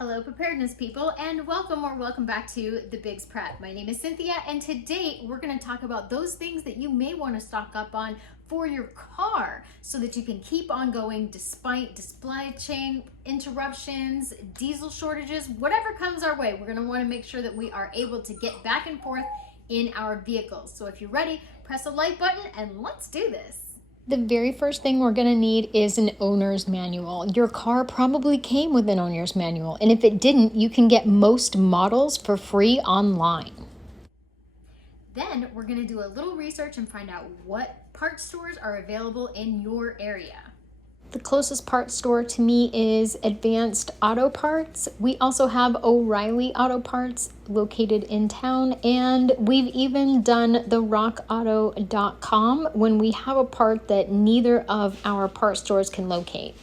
Hello preparedness people, and welcome back to the Biggs Prep. My name is Cynthia, and today we're going to talk about those things that you may want to stock up on for your car so that you can keep on going despite supply chain interruptions, diesel shortages, whatever comes our way. We're going to want to make sure that we are able to get back and forth in our vehicles. So if you're ready, press the like button and let's do this. The very first thing we're going to need is an owner's manual. Your car probably came with an owner's manual, and if it didn't, you can get most models for free online. Then we're going to do a little research and find out what parts stores are available in your area. The closest parts store to me is Advanced Auto Parts. We also have O'Reilly Auto Parts located in town, and we've even done the rockauto.com when we have a part that neither of our part stores can locate.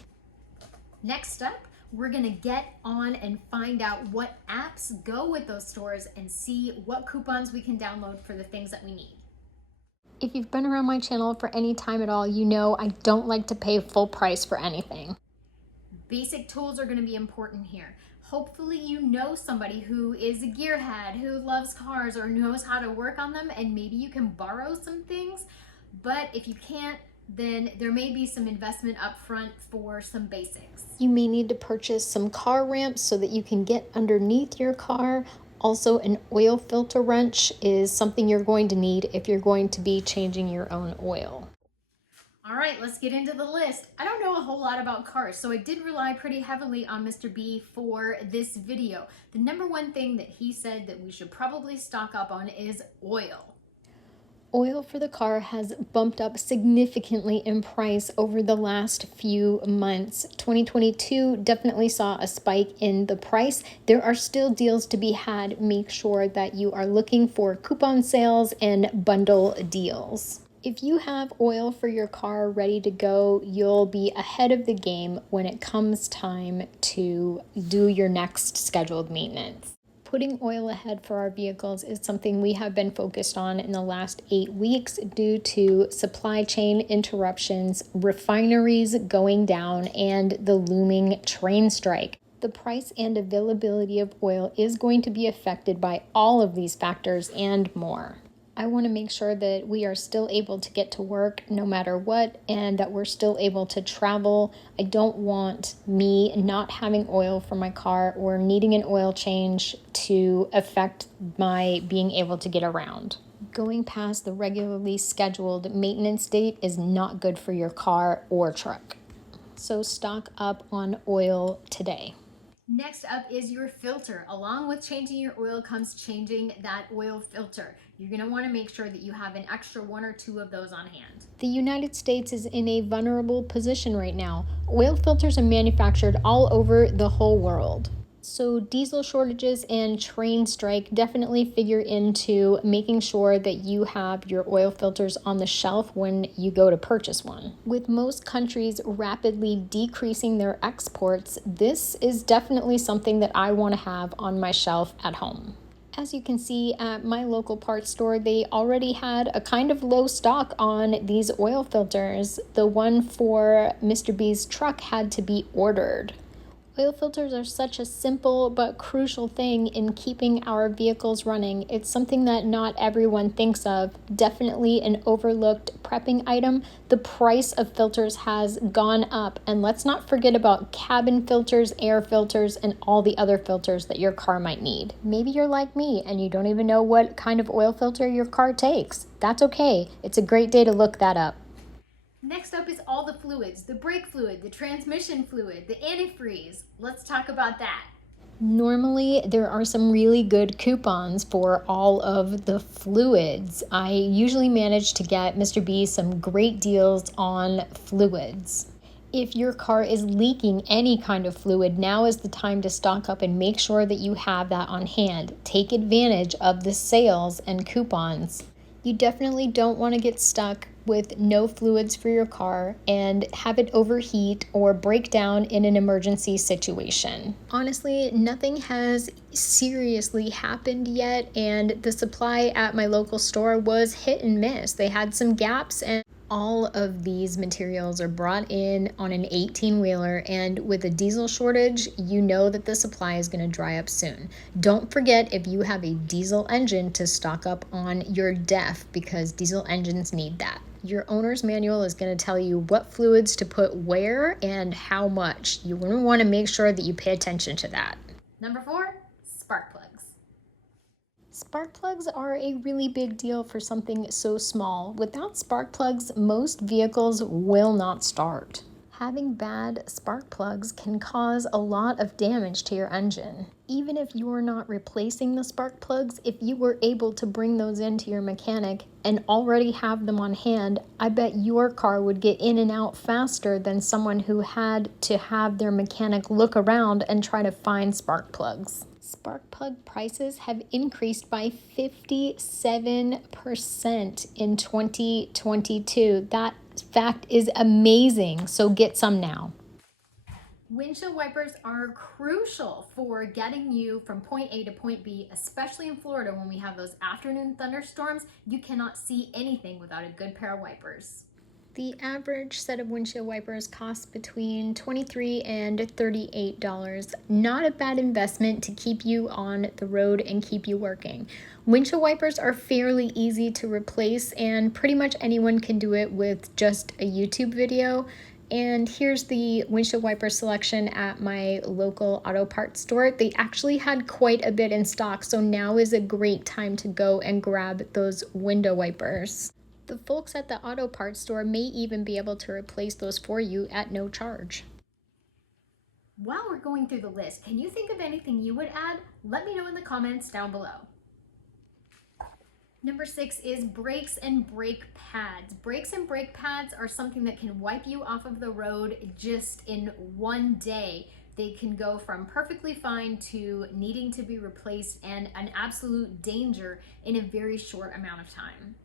Next up, we're gonna get on and find out what apps go with those stores and see what coupons we can download for the things that we need. If you've been around my channel for any time at all, you know I don't like to pay full price for anything. Basic tools are going to be important here. Hopefully you know somebody who is a gearhead, who loves cars or knows how to work on them, and maybe you can borrow some things. But if you can't, then there may be some investment up front for some basics. You may need to purchase some car ramps so that you can get underneath your car. Also, an oil filter wrench is something you're going to need if you're going to be changing your own oil. All right, let's get into the list. I don't know a whole lot about cars, so I did rely pretty heavily on Mr. B for this video. The number one thing that he said that we should probably stock up on is oil. Oil for the car has bumped up significantly in price over the last few months. 2022 definitely saw a spike in the price. There are still deals to be had. Make sure that you are looking for coupon sales and bundle deals. If you have oil for your car ready to go, you'll be ahead of the game when it comes time to do your next scheduled maintenance. Putting oil ahead for our vehicles is something we have been focused on in the last 8 weeks due to supply chain interruptions, refineries going down, and the looming train strike. The price and availability of oil is going to be affected by all of these factors and more. I want to make sure that we are still able to get to work no matter what, and that we're still able to travel. I don't want me not having oil for my car or needing an oil change to affect my being able to get around. Going past the regularly scheduled maintenance date is not good for your car or truck. So stock up on oil today. Next up is your filter. Along with changing your oil comes changing that oil filter. You're going to want to make sure that you have an extra 1 or 2 of those on hand. The United States is in a vulnerable position right now. Oil filters are manufactured all over the whole world. So diesel shortages and train strike definitely figure into making sure that you have your oil filters on the shelf when you go to purchase one. With most countries rapidly decreasing their exports, this is definitely something that I want to have on my shelf at home. As you can see at my local parts store, they already had a kind of low stock on these oil filters. The one for Mr. B's truck had to be ordered. Oil filters are such a simple but crucial thing in keeping our vehicles running. It's something that not everyone thinks of. Definitely an overlooked prepping item. The price of filters has gone up, and let's not forget about cabin filters, air filters, and all the other filters that your car might need. Maybe you're like me and you don't even know what kind of oil filter your car takes. That's okay. It's a great day to look that up. Next up is all the fluids, the brake fluid, the transmission fluid, the antifreeze. Let's talk about that. Normally, there are some really good coupons for all of the fluids. I usually manage to get Mr. B some great deals on fluids. If your car is leaking any kind of fluid, now is the time to stock up and make sure that you have that on hand. Take advantage of the sales and coupons. You definitely don't want to get stuck with no fluids for your car and have it overheat or break down in an emergency situation. Honestly, nothing has seriously happened yet, and the supply at my local store was hit and miss. They had some gaps, and All of these materials are brought in on an 18-wheeler, and with a diesel shortage, you know that the supply is going to dry up soon. Don't forget, if you have a diesel engine, to stock up on your DEF, because diesel engines need that. Your owner's manual is going to tell you what fluids to put where and how much. You're going to want to make sure that you pay attention to that. Number 4, spark plugs. Spark plugs are a really big deal for something so small. Without spark plugs, most vehicles will not start. Having bad spark plugs can cause a lot of damage to your engine. Even if you're not replacing the spark plugs, if you were able to bring those into your mechanic and already have them on hand, I bet your car would get in and out faster than someone who had to have their mechanic look around and try to find spark plugs. Spark plug prices have increased by 57% in 2022. That fact is amazing, so get some now. Windshield wipers are crucial for getting you from point A to point B, especially in Florida when we have those afternoon thunderstorms. You cannot see anything without a good pair of wipers. The average set of windshield wipers costs between $23 and $38. Not a bad investment to keep you on the road and keep you working. Windshield wipers are fairly easy to replace, and pretty much anyone can do it with just a YouTube video. And here's the windshield wiper selection at my local auto parts store. They actually had quite a bit in stock, so now is a great time to go and grab those window wipers. The folks at the auto parts store may even be able to replace those for you at no charge. While we're going through the list, can you think of anything you would add? Let me know in the comments down below. Number 6 is brakes and brake pads. Brakes and brake pads are something that can wipe you off of the road just in one day. They can go from perfectly fine to needing to be replaced and an absolute danger in a very short amount of time.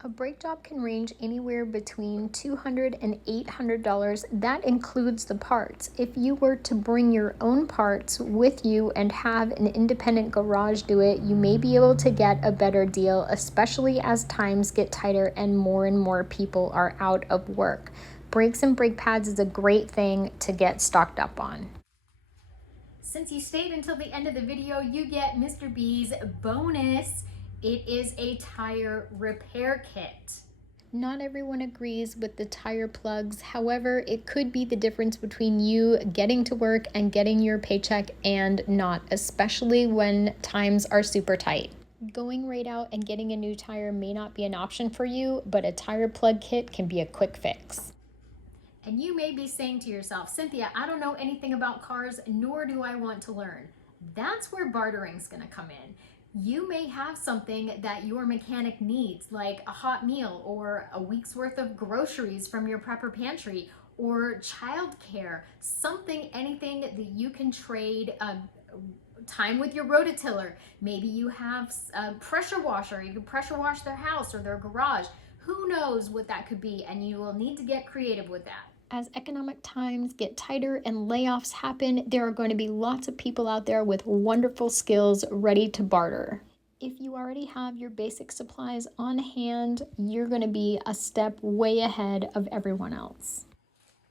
A brake job can range anywhere between $200 and $800. That includes the parts. If you were to bring your own parts with you and have an independent garage do it, you may be able to get a better deal, especially as times get tighter and more people are out of work. Brakes and brake pads is a great thing to get stocked up on. Since you stayed until the end of the video, you get Mr. B's bonus. It is a tire repair kit. Not everyone agrees with the tire plugs. However, it could be the difference between you getting to work and getting your paycheck and not, especially when times are super tight. Going right out and getting a new tire may not be an option for you, but a tire plug kit can be a quick fix. And you may be saying to yourself, Cynthia, I don't know anything about cars, nor do I want to learn. That's where bartering's gonna come in. You may have something that your mechanic needs, like a hot meal or a week's worth of groceries from your prepper pantry or childcare, anything that you can trade time with your rototiller. Maybe you have a pressure washer. You can pressure wash their house or their garage. Who knows what that could be, and you will need to get creative with that. As economic times get tighter and layoffs happen, there are going to be lots of people out there with wonderful skills ready to barter. If you already have your basic supplies on hand, you're going to be a step way ahead of everyone else.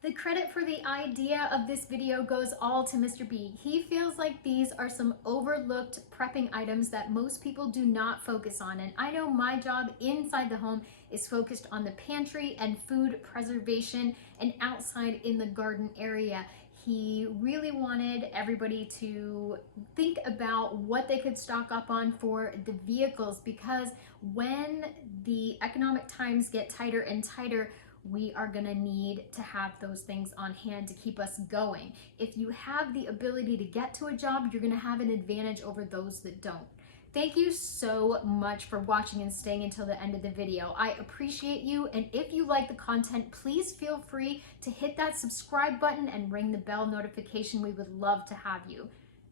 The credit for the idea of this video goes all to Mr. B. He feels like these are some overlooked prepping items that most people do not focus on. And I know my job inside the home is focused on the pantry and food preservation and outside in the garden area. He really wanted everybody to think about what they could stock up on for the vehicles, because when the economic times get tighter and tighter, we are gonna need to have those things on hand to keep us going. If you have the ability to get to a job, you're gonna have an advantage over those that don't. Thank you so much for watching and staying until the end of the video. I appreciate you, and if you like the content, please feel free to hit that subscribe button and ring the bell notification. We would love to have you.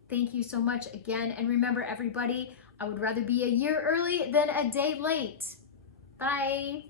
Thank you so much again, and remember everybody, I would rather be a year early than a day late. Bye.